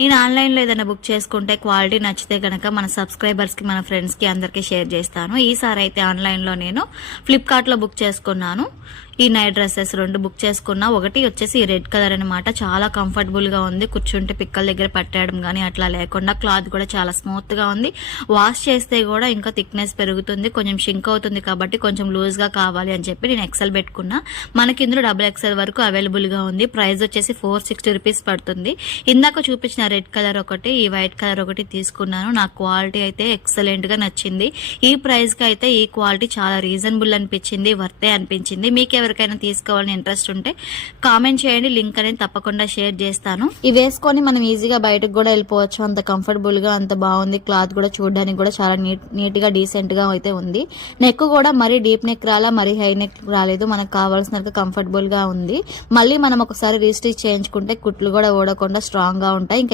నేను ఆన్లైన్లో ఏదైనా బుక్ చేసుకుంటే క్వాలిటీ నచ్చితే కనుక మన సబ్స్క్రైబర్స్కి మన ఫ్రెండ్స్కి అందరికీ షేర్ చేస్తాను. ఈసారి అయితే ఆన్లైన్లో నేను ఫ్లిప్కార్ట్లో బుక్ చేసుకున్నాను. ఈ నైట్ డ్రెస్సెస్ 2 బుక్ చేసుకున్నా. ఒకటి వచ్చేసి రెడ్ కలర్ అనమాట. చాలా కంఫర్టబుల్గా ఉంది. కూర్చుంటే పిక్కల దగ్గర పట్టేయడం కానీ అట్లా లేకుండా క్లాత్ కూడా చాలా స్మూత్గా ఉంది. వాష్ చేస్తే కూడా ఇంకా థిక్నెస్ పెరుగుతుంది, కొంచెం షింక్ అవుతుంది. కాబట్టి కొంచెం లూజ్గా కావాలి అని చెప్పి నేను ఎక్సెల్ పెట్టుకున్నా. మనకి ఇందులో XXL వరకు అవైలబుల్గా ఉంది. ప్రైస్ వచ్చేసి 460 రూపీస్ పడుతుంది. ఇందాక చూపించిన రెడ్ కలర్ ఒకటి, ఈ వైట్ కలర్ ఒకటి తీసుకున్నాను. నాకు క్వాలిటీ అయితే ఎక్సలెంట్గా నచ్చింది. ఈ ప్రైస్కి అయితే ఈ క్వాలిటీ చాలా రీజనబుల్ అనిపించింది, వర్తే అనిపించింది. మీకు ఎవరికైనా తీసుకోవాలని ఇంట్రెస్ట్ ఉంటే కామెంట్ చేయండి, లింక్ అనేది తప్పకుండా షేర్ చేస్తాను. ఇవి వేసుకొని మనం ఈజీగా బయటకు కూడా వెళ్ళిపోవచ్చు. అంత కంఫర్టబుల్ గా అంత బాగుంది. క్లాత్ కూడా చూడడానికి కూడా చాలా నీట్ గా డీసెంట్ గా అయితే ఉంది. నెక్ కూడా మరీ డీప్ నెక్ రాలా, మరీ హై నెక్ రాలేదు. మనకు కావాల్సిన కంఫర్టబుల్ గా ఉంది. మళ్ళీ మనం ఒకసారి రీస్టిచ్ చేయించుకుంటే కుట్లు కూడా ఊడకుండా స్ట్రాంగ్ గా ఉంటాయి.